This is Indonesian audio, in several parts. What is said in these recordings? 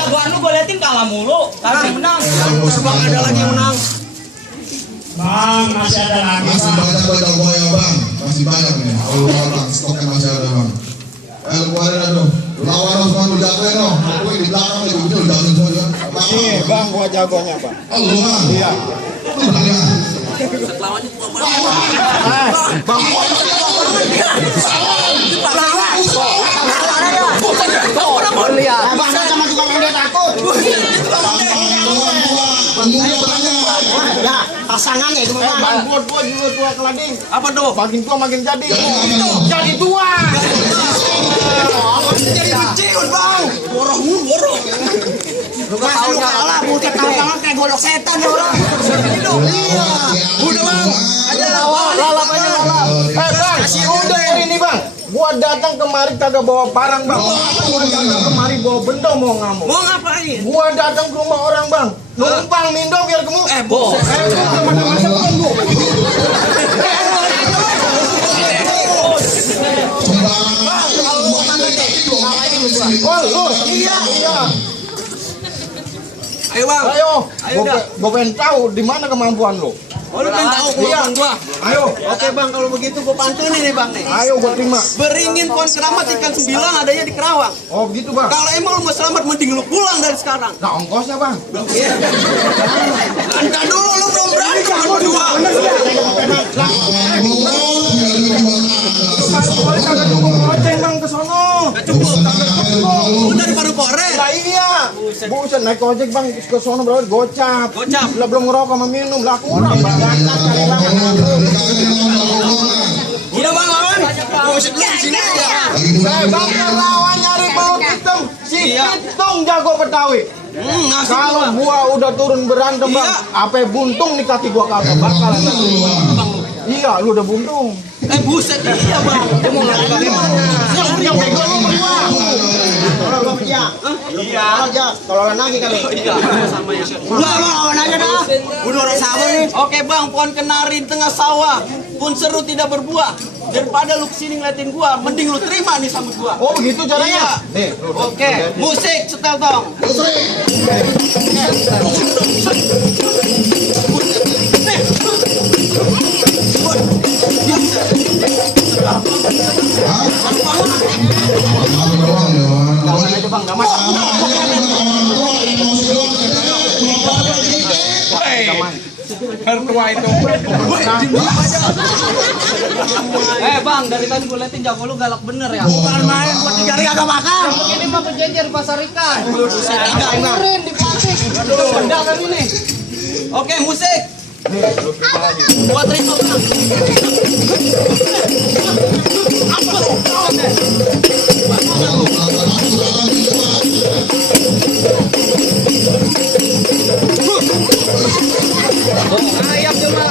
jagoan lu gue liatin kalah mulu. Kagak menang. Bang ada lagi yang menang. Bang, masih ada lagi. Masih banyak jago ya bang, masih banyak nih. Allah bang, stoknya masih ada bang. Keluarin aduh. Lawan semua udah jagoin loh. Aku di belakang lagi udah jagoin semua. Nih bang, gua jagonya bang. Allah bang. Iya. Tuh bang ya. Lawannya gua Bang. lihat. Bang sama tukang dia takut. Penuhnya banyak. Ya, pasangannya itu bang. Gua kelading. Apa tuh? Makin tua makin jadi. Jadi tua. Jadi kecil bang. Borong. Lu kalah, butet tahu banget kayak golok setan ya orang. Iya. Udah bang. Aja lalap aja lalap. Bang, udah ini bang. Gua datang kemari kagak bawa barang bang. Gua datang kemari bawa benda mau ngamuk. Mau ngapain? Gua datang ke rumah orang bang. Numpang mindo biar gemuk. Bos. Masa bukan gua. Oh, lu. Iya. Ayo bang. Ayo. Ayo dah. Gua pengen tahu di mana kemampuan lu. Oh, lu pengen tahu kemampuan gua? Ayo. Oke bang, kalau begitu gua pantunin nih bang nih. Ayo gua terima. Beringin pohon keramat ikan 9 adanya di Kerawang. Oh, begitu bang. Kalau emang lu mau selamat mending lu pulang dari sekarang. Nah, ongkosnya bang. Entar dulu lu belum berantem berdua. Boleh kagak cukup goceng bang ke sono. Gak cukup. Lu dari Paru Kore. Nah iya. Buset naik ojek bang ke sono berapa gocap. Gocap. Lah belum ngerokok sama minum lah kurang bang. Udah bang lawan. Buset lu di sini aja. Bang lawan nyari pelut hitam. Si Pitung jago Betawi. Ngasih Kalau gua udah turun berantem bang, Iya. apa buntung nih kaki gua kagak bakalan. Iya, lu udah buntung. buset iya bang. Dia mau lari bagaimana? Yang bego lu berdua. Kalau gua kerja. Iya. Aja. Kalau lagi kali. Iya sama ya. Udah lawan aja dah. Udah orang sama nih. Oke bang, pohon kenari di tengah sawah pun seru tidak berbuah. Daripada lu kesini ngeliatin gua, mending lu terima nih sama gua. Oh begitu caranya? Iya. Nih. Oke, musik setel dong. Jangan aja bang, gaman. Mertua itu. Bang, dari tadi gue liatin jago lu galak bener ya. Bukan main buat digari agak makan. Ini mah berjejer pasar ikan. Dengerin di plastik. Benda kan ini. Oke, musik. Gua terima bang. Ayam cuma.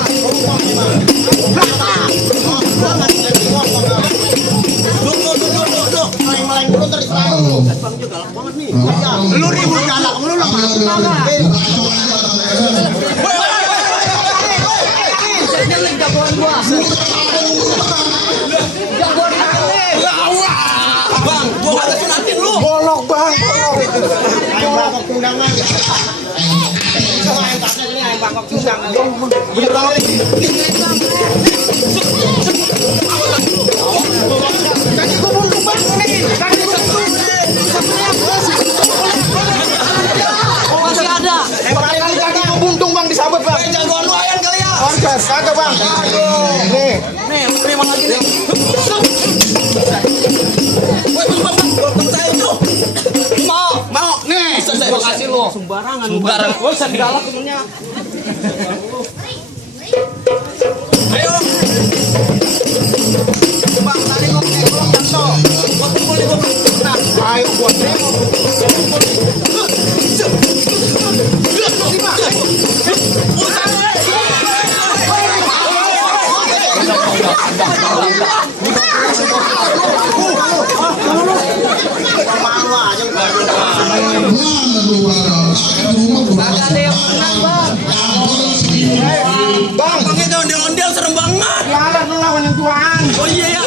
Duduk. Main dulu terus tahu. Bang juga galak banget nih. Lu ribut galak lu lah. Jelek jagoan gua. Jagoan aneh. Bang, gua kagak sunatin lu. Bolok bang, bolok. Bangkok tundangan. Bangkok tundangan. Kaki gua buntung bang nih. Kaki gua Masih ada. kaki gua buntung bang disabet bang. Jagoan lu ayan kali ya. Orkas, kagak bang. Nih. Nih, terima lagi nih. Bang, saya itu. Mau. Nih, saya kasih lu. Sembarangan. Gua bisa galak temennya. Ayo. Bang, tadi gua pakai golok jatuh. Gua pukul nih gua. Ayo buat demo. Malu aja Bang, itu ondel-ondel serem banget. ya lu lawan yang tuaan. Oh iya ya.